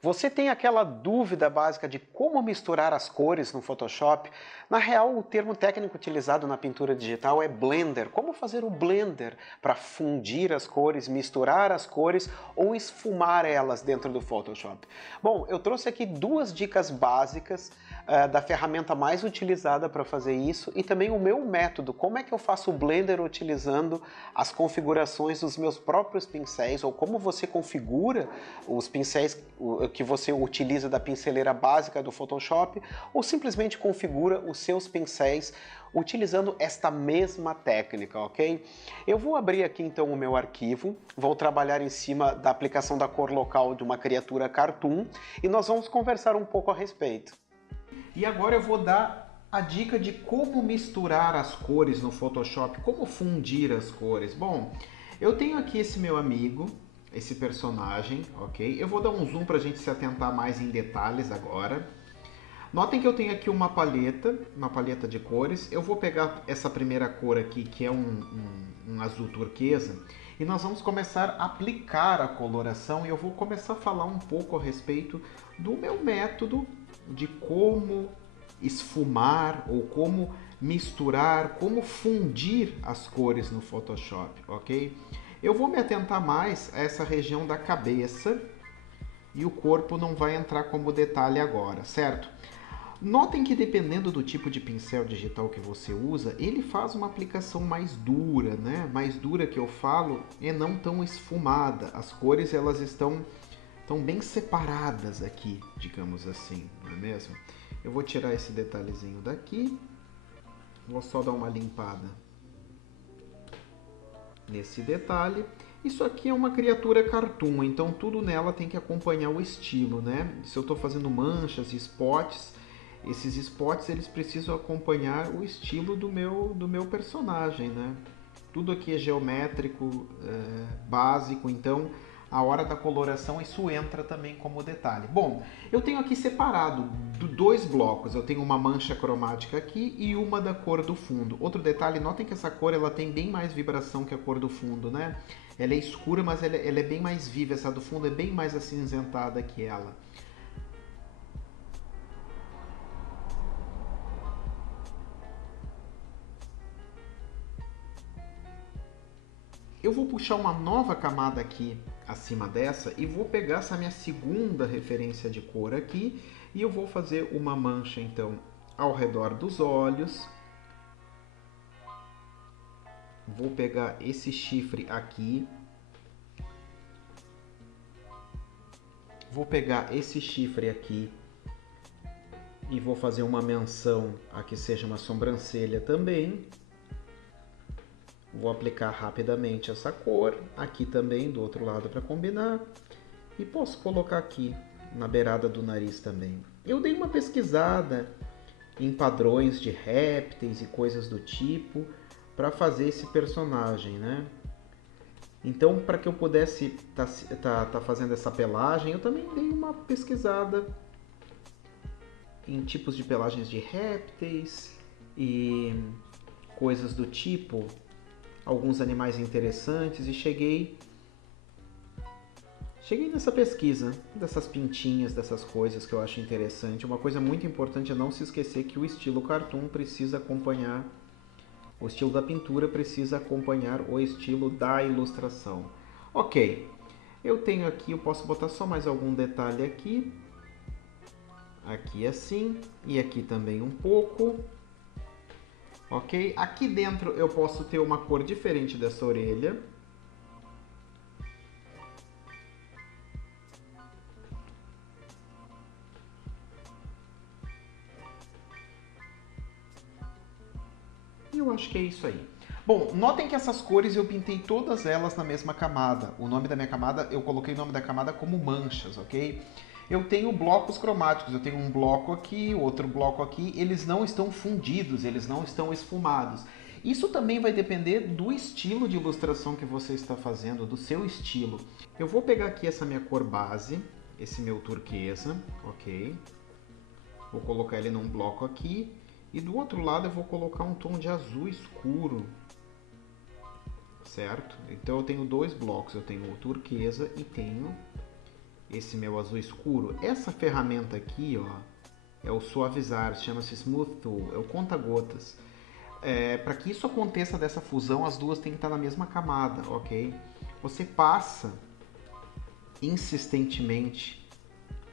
Você tem aquela dúvida básica de como misturar as cores no Photoshop? Na real, o termo técnico utilizado na pintura digital é blender. Como fazer o blender para fundir as cores, misturar as cores ou esfumar elas dentro do Photoshop? Bom, eu trouxe aqui duas dicas básicas da ferramenta mais utilizada para fazer isso e também o meu método, como é que eu faço o blender utilizando as configurações dos meus próprios pincéis ou como você configura os pincéis que você utiliza da pinceleira básica do Photoshop ou simplesmente configura os seus pincéis utilizando esta mesma técnica, ok? Eu vou abrir aqui então o meu arquivo, vou trabalhar em cima da aplicação da cor local de uma criatura cartoon e nós vamos conversar um pouco a respeito. E agora eu vou dar a dica de como misturar as cores no Photoshop, como fundir as cores. Bom, eu tenho aqui esse meu amigo, esse personagem, ok? Eu vou dar um zoom para a gente se atentar mais em detalhes agora. Notem que eu tenho aqui uma paleta de cores. Eu vou pegar essa primeira cor aqui, que é um azul turquesa, e nós vamos começar a aplicar a coloração e eu vou começar a falar um pouco a respeito do meu método de como esfumar ou como misturar, como fundir as cores no Photoshop, ok? Eu vou me atentar mais a essa região da cabeça e o corpo não vai entrar como detalhe agora, certo? Notem que dependendo do tipo de pincel digital que você usa, ele faz uma aplicação mais dura, né? Mais dura que eu falo é não tão esfumada. As cores elas estão bem separadas aqui, digamos assim, não é mesmo? Eu vou tirar esse detalhezinho daqui, vou só dar uma limpada nesse detalhe. Isso aqui é uma criatura cartoon, então tudo nela tem que acompanhar o estilo, né? Se eu estou fazendo manchas e spots, esses spots eles precisam acompanhar o estilo do meu personagem, né? Tudo aqui é geométrico, básico, então a hora da coloração isso entra também como detalhe. Bom, eu tenho aqui separado dois blocos, eu tenho uma mancha cromática aqui e uma da cor do fundo. Outro detalhe, notem que essa cor ela tem bem mais vibração que a cor do fundo, né? Ela é escura, mas ela é bem mais viva, essa do fundo é bem mais acinzentada que ela. Eu vou puxar uma nova camada aqui acima dessa e vou pegar essa minha segunda referência de cor aqui e eu vou fazer uma mancha então ao redor dos olhos. Vou pegar esse chifre aqui. Vou pegar esse chifre aqui e vou fazer uma menção a que seja uma sobrancelha também. Vou aplicar rapidamente essa cor, aqui também do outro lado para combinar. E posso colocar aqui na beirada do nariz também. Eu dei uma pesquisada em padrões de répteis e coisas do tipo para fazer esse personagem, né? Então, para que eu pudesse tá fazendo essa pelagem, eu também dei uma pesquisada em tipos de pelagens de répteis e coisas do tipo, alguns animais interessantes e cheguei nessa pesquisa dessas pintinhas, dessas coisas que eu acho interessante. Uma coisa muito importante é não se esquecer que o estilo cartoon precisa acompanhar, o estilo da pintura precisa acompanhar o estilo da ilustração. Ok, eu tenho aqui, eu posso botar só mais algum detalhe aqui. Aqui assim, e aqui também um pouco. Ok? Aqui dentro eu posso ter uma cor diferente dessa orelha. E eu acho que é isso aí. Bom, notem que essas cores eu pintei todas elas na mesma camada. O nome da minha camada, eu coloquei o nome da camada como manchas, ok? Eu tenho blocos cromáticos, eu tenho um bloco aqui, outro bloco aqui, eles não estão fundidos, eles não estão esfumados. Isso também vai depender do estilo de ilustração que você está fazendo, do seu estilo. Eu vou pegar aqui essa minha cor base, esse meu turquesa, ok? Vou colocar ele num bloco aqui. E do outro lado eu vou colocar um tom de azul escuro, certo? Então eu tenho dois blocos, eu tenho o turquesa e tenho esse meu azul escuro, essa ferramenta aqui, ó, é o suavizar, chama-se Smooth Tool, é o conta-gotas. Para que isso aconteça dessa fusão, as duas têm que estar na mesma camada, ok? Você passa insistentemente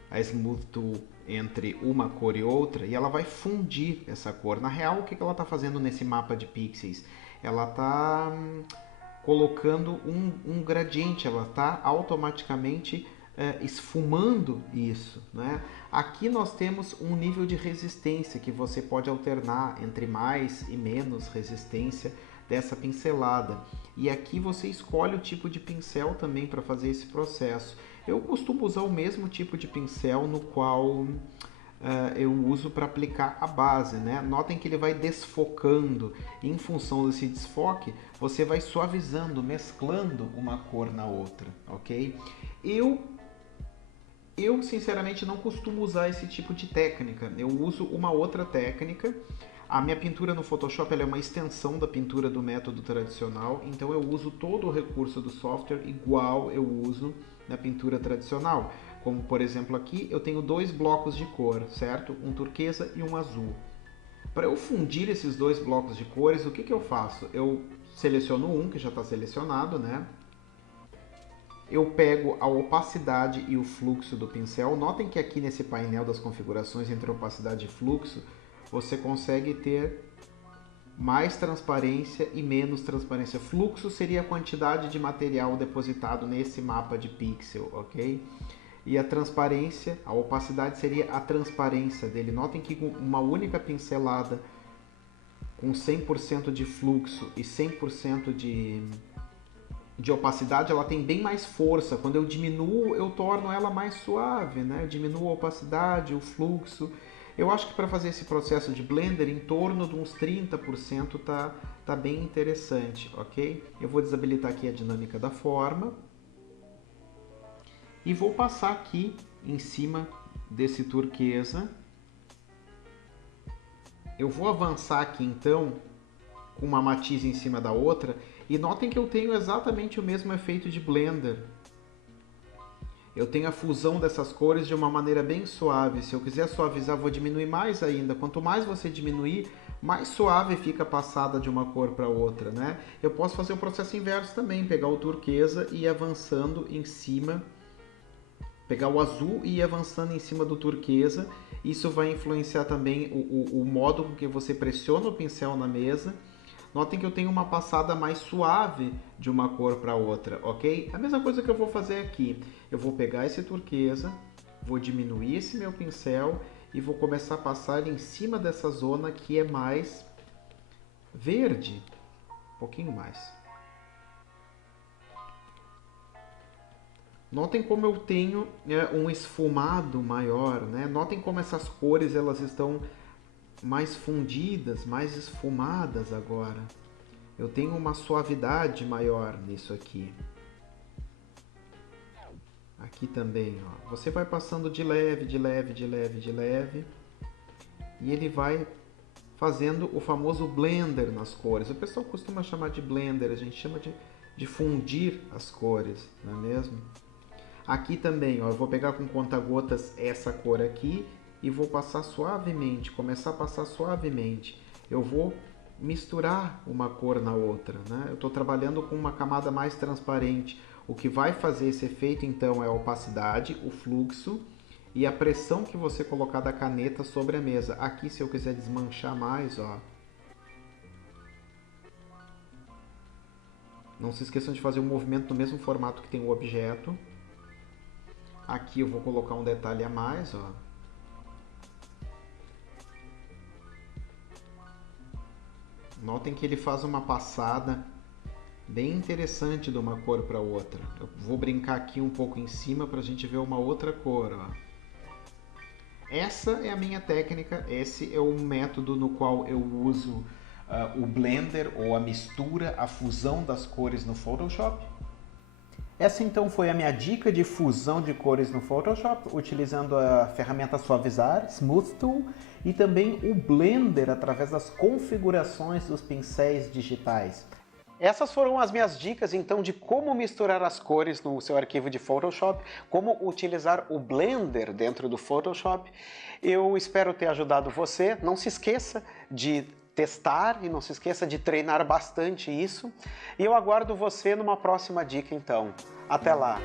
a Smooth Tool entre uma cor e outra e ela vai fundir essa cor. Na real, o que ela está fazendo nesse mapa de pixels? Ela está colocando um gradiente, ela está automaticamente esfumando isso, né? Aqui nós temos um nível de resistência que você pode alternar entre mais e menos resistência dessa pincelada. E aqui você escolhe o tipo de pincel também para fazer esse processo. Eu costumo usar o mesmo tipo de pincel no qual eu uso para aplicar a base, né? Notem que ele vai desfocando. E em função desse desfoque, você vai suavizando, mesclando uma cor na outra, ok? Eu sinceramente não costumo usar esse tipo de técnica. Eu uso uma outra técnica. A minha pintura no Photoshop ela é uma extensão da pintura do método tradicional, então eu uso todo o recurso do software igual eu uso na pintura tradicional. Como por exemplo aqui eu tenho dois blocos de cor, certo? Um turquesa e um azul. Para eu fundir esses dois blocos de cores, o que eu faço? Eu seleciono um que já está selecionado, né? Eu pego a opacidade e o fluxo do pincel. Notem que aqui nesse painel das configurações entre opacidade e fluxo, você consegue ter mais transparência e menos transparência. Fluxo seria a quantidade de material depositado nesse mapa de pixel, ok? E a transparência, a opacidade seria a transparência dele. Notem que com uma única pincelada, com 100% de fluxo e 100% de opacidade, ela tem bem mais força. Quando eu diminuo, eu torno ela mais suave, né? Eu diminuo a opacidade, o fluxo. Eu acho que para fazer esse processo de Blender, em torno de uns 30% tá bem interessante, ok? Eu vou desabilitar aqui a dinâmica da forma. E vou passar aqui em cima desse turquesa. Eu vou avançar aqui então com uma matiz em cima da outra. E notem que eu tenho exatamente o mesmo efeito de Blender. Eu tenho a fusão dessas cores de uma maneira bem suave. Se eu quiser suavizar, vou diminuir mais ainda. Quanto mais você diminuir, mais suave fica a passada de uma cor para outra, né? Eu posso fazer o processo inverso também, pegar o turquesa e ir avançando em cima, pegar o azul e ir avançando em cima do turquesa. Isso vai influenciar também o modo com que você pressiona o pincel na mesa. Notem que eu tenho uma passada mais suave de uma cor para outra, ok? A mesma coisa que eu vou fazer aqui. Eu vou pegar esse turquesa, vou diminuir esse meu pincel e vou começar a passar em cima dessa zona que é mais verde. Um pouquinho mais. Notem como eu tenho um esfumado maior, né? Notem como essas cores elas estão mais fundidas, mais esfumadas agora. Eu tenho uma suavidade maior nisso aqui. Aqui também, ó. Você vai passando de leve, de leve, de leve, de leve. E ele vai fazendo o famoso blender nas cores. O pessoal costuma chamar de blender, a gente chama de fundir as cores, não é mesmo? Aqui também, ó, eu vou pegar com conta-gotas essa cor aqui e vou passar suavemente, começar a passar suavemente. Eu vou misturar uma cor na outra, né? Eu estou trabalhando com uma camada mais transparente. O que vai fazer esse efeito então é a opacidade, o fluxo e a pressão que você colocar da caneta sobre a mesa. Aqui, se eu quiser desmanchar mais, ó. Não se esqueçam de fazer o movimento no mesmo formato que tem o objeto. Aqui eu vou colocar um detalhe a mais, ó. Notem que ele faz uma passada bem interessante de uma cor para outra. Eu vou brincar aqui um pouco em cima para a gente ver uma outra cor, ó. Essa é a minha técnica, esse é o método no qual eu uso o Blender ou a mistura, a fusão das cores no Photoshop. Essa então foi a minha dica de fusão de cores no Photoshop, utilizando a ferramenta Suavizar, Smooth Tool, e também o Blender através das configurações dos pincéis digitais. Essas foram as minhas dicas, então, de como misturar as cores no seu arquivo de Photoshop, como utilizar o Blender dentro do Photoshop. Eu espero ter ajudado você. Não se esqueça de testar e não se esqueça de treinar bastante isso. E eu aguardo você numa próxima dica, então. Até lá!